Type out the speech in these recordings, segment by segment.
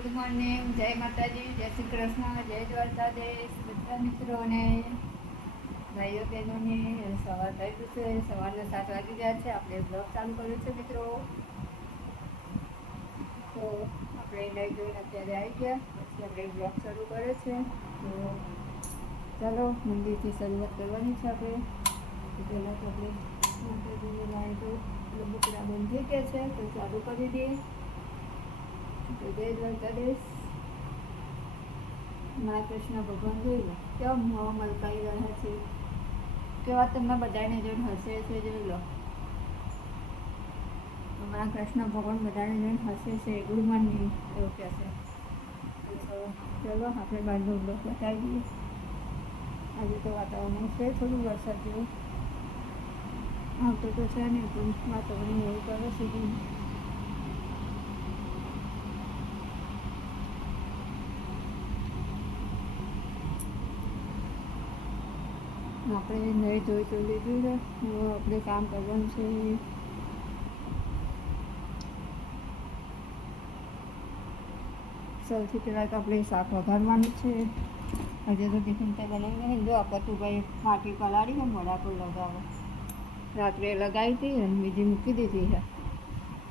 Good morning, જય માતાજી, જય શ્રી કૃષ્ણ, જય દ્વારકાધીશ. બધા મિત્રોને, ભાઈઓ બહેનોને સવાર થઈ ગયું છે. સવારના 7 વાગી ગયા છે. આપણે બ્લોગ ચાલુ કર્યો છે મિત્રો. તો આપણે લઈ જોઈને અત્યારે આવી ગયા, પછી આપણે બ્લોગ શરૂ કર્યો છે. તો ચાલો મંદિરથી શરૂઆત કરવાની છે આપણે. તો પહેલાં તો આપણે માતાજીને લાવી તો બકરા બંધ થઈ ગયા છે, તો ચાલુ કરી દઈએ. જય દ્વારકાધીશ. મારા કૃષ્ણ ભગવાન જોઈ લો કેવા મોં મલકાઈ રહ્યા છે, કેવા તમને બધાને જોઈને હસે છે. જોઈ લો મારા કૃષ્ણ ભગવાન બધાને જોઈને હસે છે. ગુડ મોર્નિંગ એવું કહે છે. ચલો આપણે બહારનો બ્લોક બતાવી દઈએ. આજે તો વાતાવરણ છે થોડું વરસાદ જેવું, આવતો તો છે ને પણ વાતાવરણ એવું કરે છે કે આપણે નહીં જોઈ તો લીધું છે. આપણે કામ કરવાનું છે. સૌથી પહેલાં તો આપણે શાક વઘારવાનું છે. હજુ તો ટિફિન તો બનાવી નહીં. જો પતુભાઈ માટી પલાળી ને મોઢા પર લગાવો. રાત્રે લગાવી હતી અને બીજી મૂકી દીધી છે.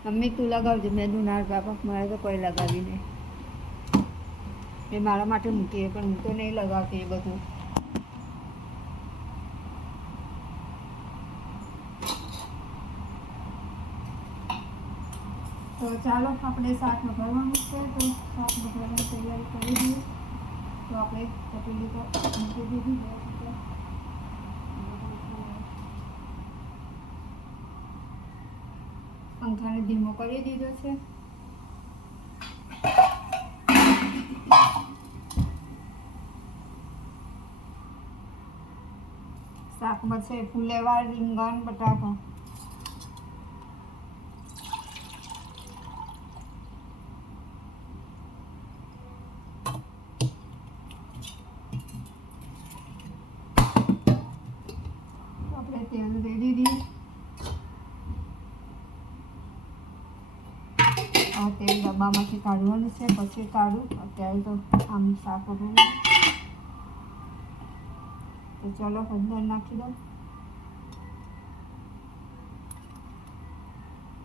મમ્મી તું લગાવજો. મેં દુનાર બાપા મારે તો કોઈ લગાવી નહીં. એ મારા માટે મૂકીએ પણ હું તો નહીં લગાવતી એ બધું. તો ચાલો આપણે શાક વઘારવાનું છે. તો શાક વઘારવાની તૈયારી કરી દઈએ. તો આપણે તપેલી તો મૂકી દીધી. પંખાને ધીમો કરી દીધો છે. શાકમાં છે ફુલેવાર, રીંગણ, બટાકા. આપણે તેલ દઈ દીધી. આ તેલ ડબ્બામાંથી કાઢવાનું છે, પછી કાઢું. અત્યારે તો આમ શાક વઘારવાનું. તો ચાલો અંદર નાખી દો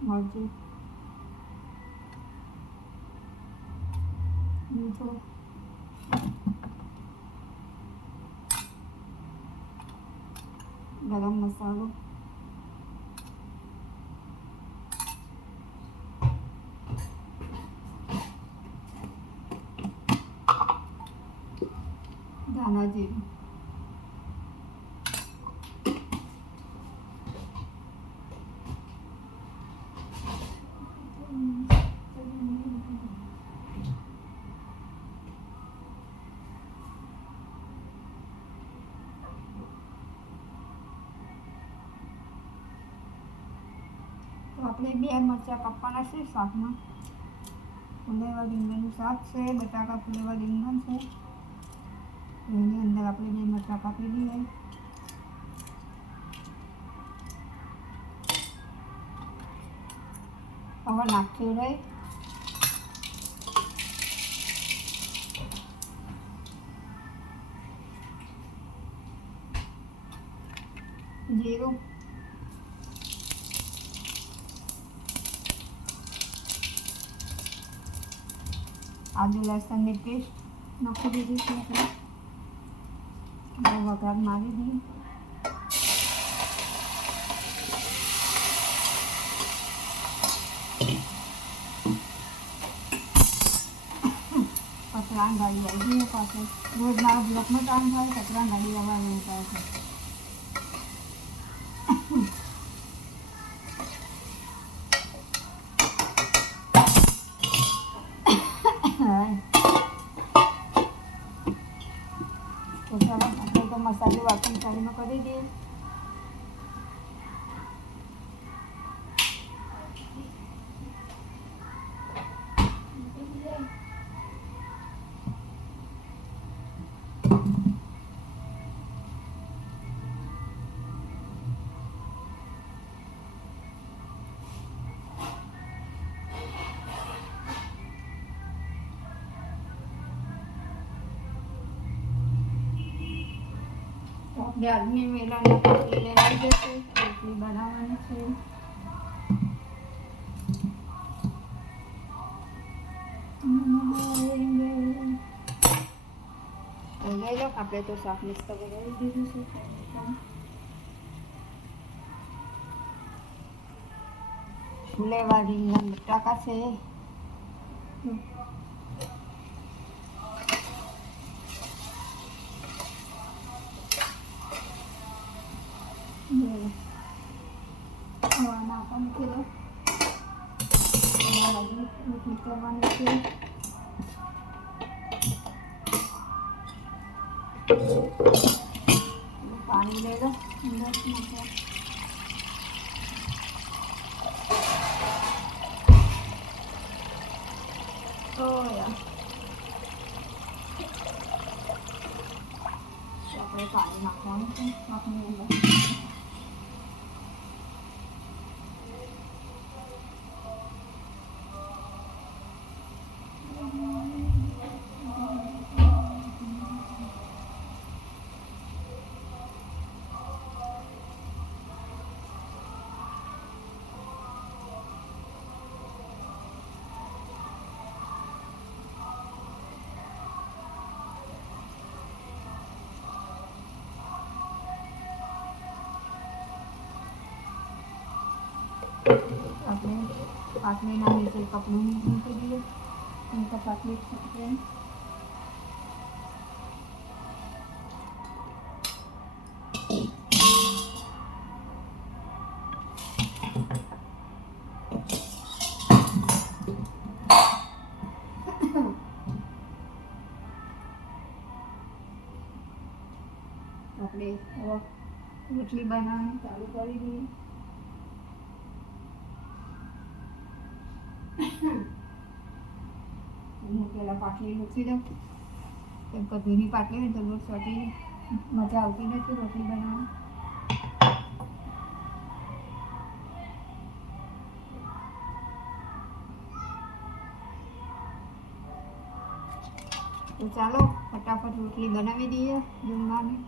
મરચું, મીઠું, ગરમ મસાલો, ધાણા જીરું. તો આપણે 2 મરચાં કાપવાના છે શાકમાં. ફુલેવા રીંગણનું શાક છે, બટાકા ફુલેવા રીંગણ છે. એની અંદર આપણે 2 મરચાં કાપી દઈએ. હવે નાખી રહી જીરું, આદુ લસણની પેસ્ટ નાખી દીધી છે. આપણે વઘાર મારી દઈએ. કચરાની ગાડી આવી ગઈ પાસે. રોજ મારા બ્લોકમાં કામ થાય, કચરાની ગાડી આવવાનું થાય છે. તો ચાલો આપણે તો મસાલો વાસણ ચાલીમાં કરી દઈએ. આપણે આજની મેળાના પાટલીને લઈ જશે, રોટલી બનાવવાની છે. લઈ લો, આપણે તો શાક મસ્ત બનાવી દીધું છે. ફુલેવા રીંગણ બટાકા છે. નાખવા મૂકી દો. રોટલી કરવાની છે. પાણી લઈ લો. તો આપણે પાણી નાખવાનું છે શાકની અંદર. આપણે પાટલીના નીચે કપડું મૂકી દઈએ, નહીં તો પાટલી છૂટશે. આપણે રોટલી બનાવવાનું ચાલુ કરી દઈએ. હું પહેલાં પાટલી મૂકી દઉં, કેમ કે ભીની પાટલી હોય તો લોટ ચોટી મજા આવતી નથી રોટલી બનાવવાની. તો ચાલો ફટાફટ રોટલી બનાવી દઈએ જમવાની.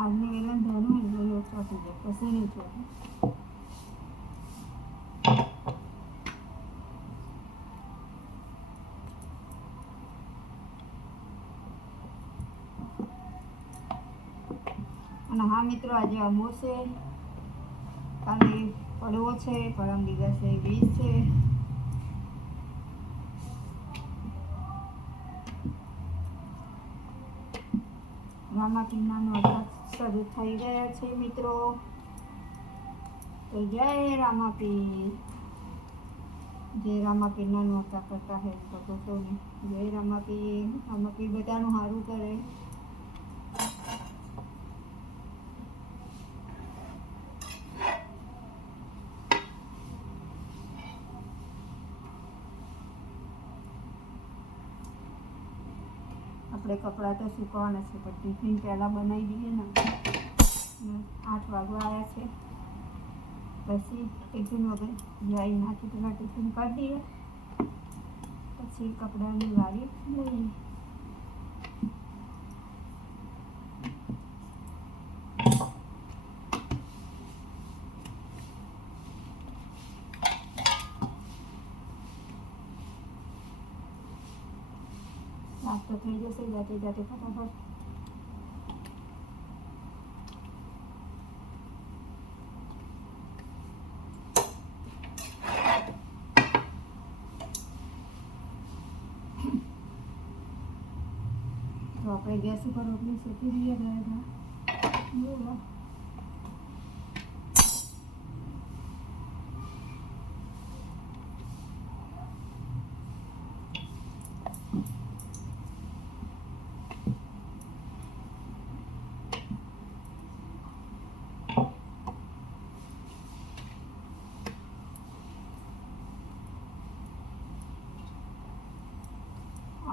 આજની વેલણ ધોનું એટલે લોટ ચોટી જાય, પછી નહીં ચોટે. અને હા મિત્રો, આજે અમો છે, કાલે પડવો છે, પરમ દિવસે બીજ છે. રામાપીરના નોરતા શરૂ થઈ ગયા છે મિત્રો. તો જય રામાપીર. જે રામાપીરના નોરતા કરતા હે ભગવતોને જય રામાપીર. રામાપીર બધાનું સારું કરે. આપણે કપડાં તો સૂકવવાના છે, પણ ટિફિન પહેલાં બનાવી દઈએ ને. 8 વાગવા આવ્યા છે, પછી ટિફિન વગર જાય નાખી પહેલાં ટિફિન કરી દઈએ, પછી કપડાની વારી લઈએ. સાફ તો થઈ જશે જાતે જાતે ફટાફટ. તો આપણે ગેસ ઉપર રોટલી શેકી દઈએ. બરાબર.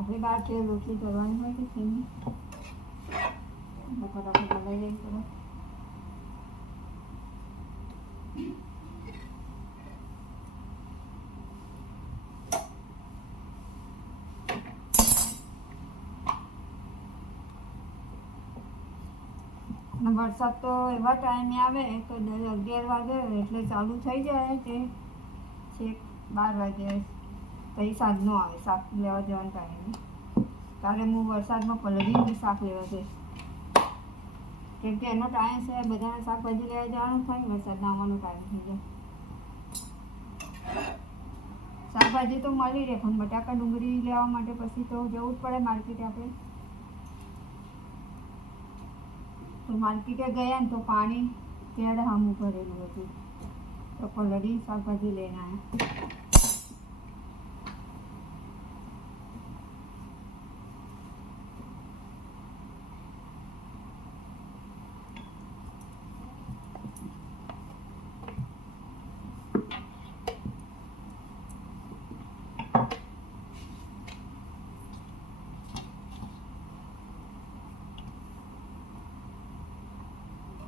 આપણે બહારથી રોટલી કરવાની હોય ટિફિનની ફટાફટ બનાવી લઈ કરો. અને વરસાદ તો એવા ટાઈમે આવે કે 10-11 વાગે એટલે ચાલુ થઈ જાય કે છેક 12 વાગે પછી સાંજનો આવે શાક લેવા જવાનો ટાઈમે. ત્યારે હું વરસાદમાં પલળીને શાક લેવા જઈશ, કેમ કે એનો ટાઈમ છે બધાને શાકભાજી લેવા જવાનું થાય, વરસાદના આવવાનો ટાઈમ થઈ જાય. શાકભાજી તો મળી રહે પણ બટાકા ડુંગળી લેવા માટે પછી તો જવું જ પડે માર્કેટે આપણે. તો માર્કેટે ગયા ને તો પાણી કેડ સામું ભરેલું હતું, તો પલળી શાકભાજી લઈને આવ્યા.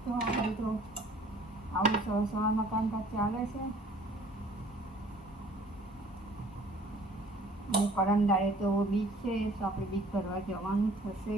તો આપણે તો આવું સવારમાં કામકાજ ચાલે છે. અને પરમ દાડે તો બીજ છે તો આપણે બીજ કરવા જવાનું થશે.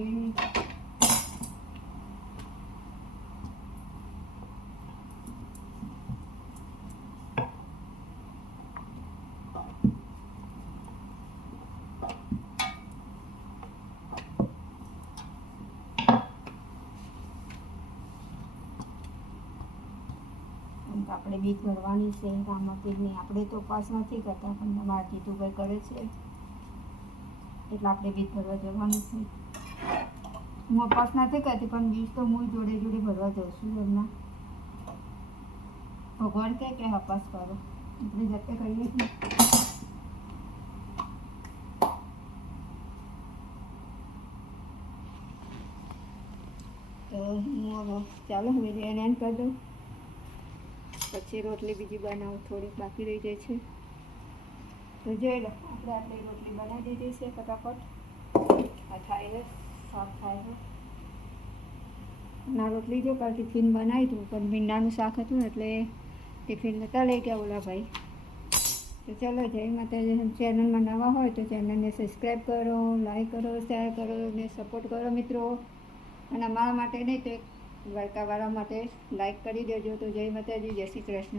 આપણે બીજ ભરવાની છે રામાપીરની. આપણે તો ઉપવાસ નથી કરતા પણ મારા જીતુભાઈ કરે છે એટલે આપણે બીજ ભરવા જવાનું છે. હું ઉપવાસ નથી કરતી પણ બીજ તો હું જોડે જોડે ભરવા જઉં છું. એમના ભગવાન કહે કે ઉપવાસ કરો, આપણે જતે કહીએ છીએ. તો હું ચાલો વિડીયોને એન્ડ કરી દઉં, પછી રોટલી બીજી બનાવું, થોડીક બાકી રહી જાય છે તો જોઈ લો. આપણે આટલી રોટલી બનાવી દીધી છે ફટાફટ. આ થાય છે શાક થાય છે. ના રોટલી જો કાલ ટિફિન બનાવી હતું પણ ભીંડાનું શાક હતું એટલે ટિફિન નહોતા લઈ ગયા ઓલા ભાઈ. તો ચલો જય માતાજી. ચેનલમાં નવા હોય તો ચેનલને સબસ્ક્રાઈબ કરો, લાઈક કરો, શેર કરો અને સપોર્ટ કરો મિત્રો. અને અમારા માટે નહીં તો દ્વારકાવાળા માટે લાઈક કરી દેજો. તો જય માતાજી, જય શ્રી કૃષ્ણ.